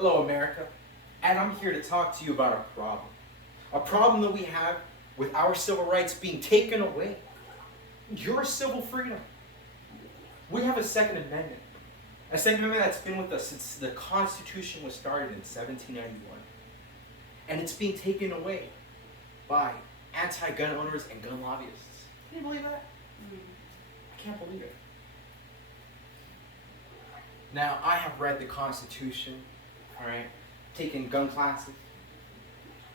Hello, America, and I'm here to talk to you about a problem that we have with our civil rights being taken away, your civil freedom. We have a Second Amendment, that's been with us since the Constitution was started in 1791, and it's being taken away by anti-gun owners and gun lobbyists. Can you believe that? I can't believe it. Now, I have read the Constitution, all right, taken gun classes.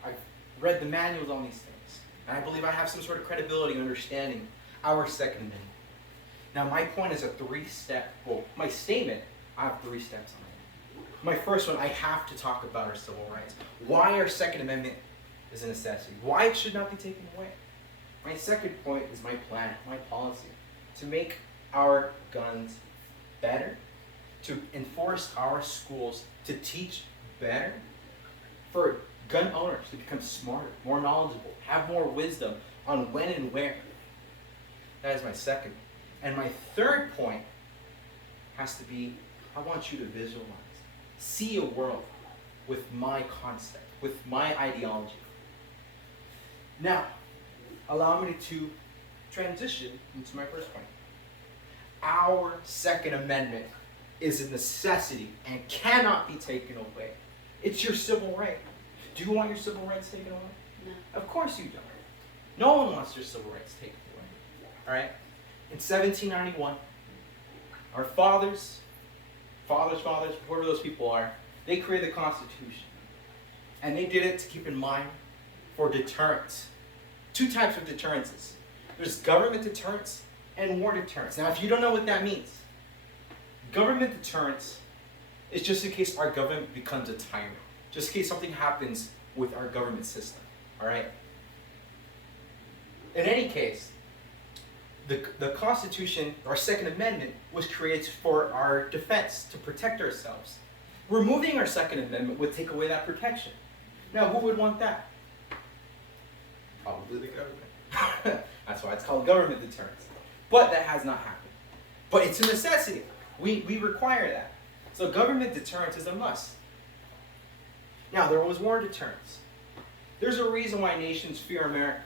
I've read the manuals on these things, and I believe I have some sort of credibility in understanding our Second Amendment. Now, my point is a my statement, I have 3 steps on it. My first one, I have to talk about our civil rights. Why our Second Amendment is a necessity. Why it should not be taken away. My second point is my plan, my policy, to make our guns better, to enforce our schools, to teach better, for gun owners to become smarter, more knowledgeable, have more wisdom on when and where. That is my second. And my third point has to be, I want you to visualize, see a world with my concept, with my ideology. Now, allow me to transition into my first point. Our Second Amendment is a necessity and cannot be taken away. It's your civil right. Do you want your civil rights taken away? No. Of course you don't. No one wants their civil rights taken away. All right? In 1791, our fathers, whoever those people are, they created the Constitution. And they did it to keep in mind for deterrence. 2 types of deterrences. There's government deterrence and war deterrence. Now, if you don't know what that means, government deterrence is just in case our government becomes a tyrant. Just in case something happens with our government system. All right? In any case, the Constitution, our Second Amendment, was created for our defense, to protect ourselves. Removing our Second Amendment would take away that protection. Now, who would want that? Probably the government. That's why it's called government deterrence. But that has not happened. But it's a necessity. We require that. So government deterrence is a must. Now, there was war deterrence. There's a reason why nations fear America.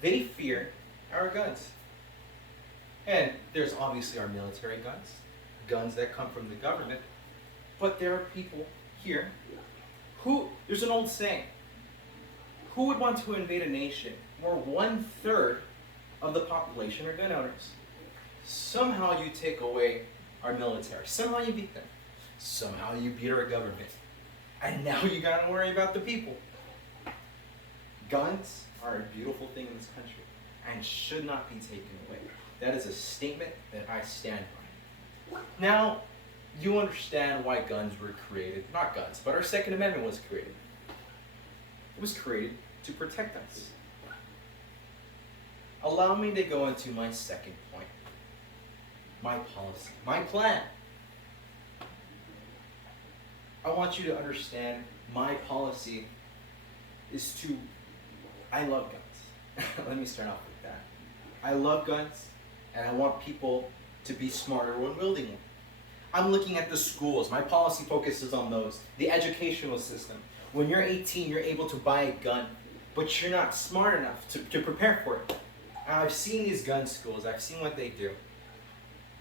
They fear our guns. And there's obviously our military guns that come from the government. But there are people here there's an old saying, who would want to invade a nation where 1/3 of the population are gun owners? Somehow you take away our military. Somehow you beat them. Somehow you beat our government. And now you gotta worry about the people. Guns are a beautiful thing in this country and should not be taken away. That is a statement that I stand by. Now, you understand why guns were created. Not guns, but our Second Amendment was created. It was created to protect us. Allow me to go into my second point. My policy, my plan. I want you to understand my policy is I love guns. Let me start off with that. I love guns, and I want people to be smarter when wielding them. I'm looking at the schools. My policy focuses on those. The educational system. When you're 18, you're able to buy a gun, but you're not smart enough to prepare for it. And I've seen these gun schools. I've seen what they do.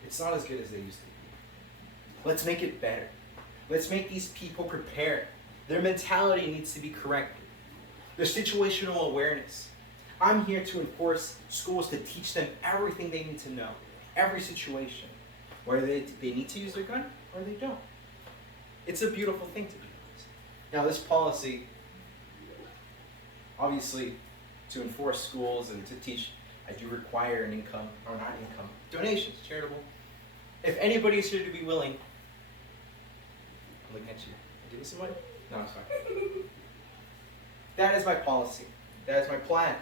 It's not as good as they used to be. Let's make it better. Let's make these people prepared. Their mentality needs to be corrected. Their situational awareness. I'm here to enforce schools to teach them everything they need to know. Every situation. Whether they need to use their gun or they don't. It's a beautiful thing to be honest. Now this policy, obviously, to enforce schools and to teach, I do require an income, or not income, donations, charitable. If anybody is here to be willing, I'm looking at you. Give me some money? No, I'm sorry. That is my policy. That is my plan.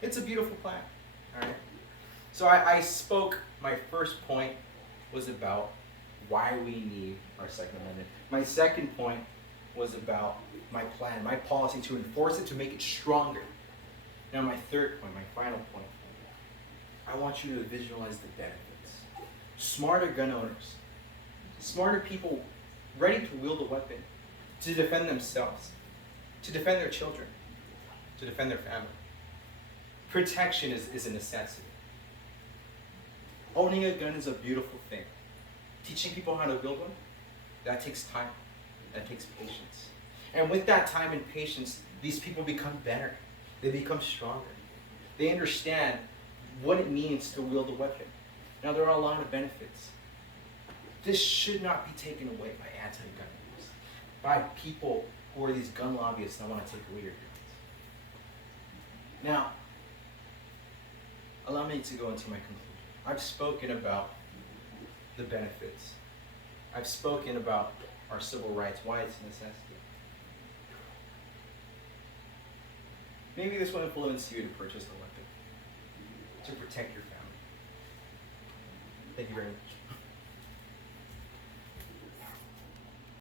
It's a beautiful plan. All right. So I spoke, my first point was about why we need our Second Amendment. My second point was about my plan, my policy to enforce it, to make it stronger. Now my third point, my final point, I want you to visualize the benefits. Smarter gun owners, smarter people ready to wield a weapon, to defend themselves, to defend their children, to defend their family. Protection is a necessity. Owning a gun is a beautiful thing. Teaching people how to wield one, that takes time, that takes patience. And with that time and patience, these people become better. They become stronger. They understand what it means to wield a weapon. Now, there are a lot of benefits. This should not be taken away by anti-gun groups, by people who are these gun lobbyists that want to take away your guns. Now, allow me to go into my conclusion. I've spoken about the benefits. I've spoken about our civil rights, why it's a necessity. Maybe this will influence you to purchase a weapon, to protect your family. Thank you very much.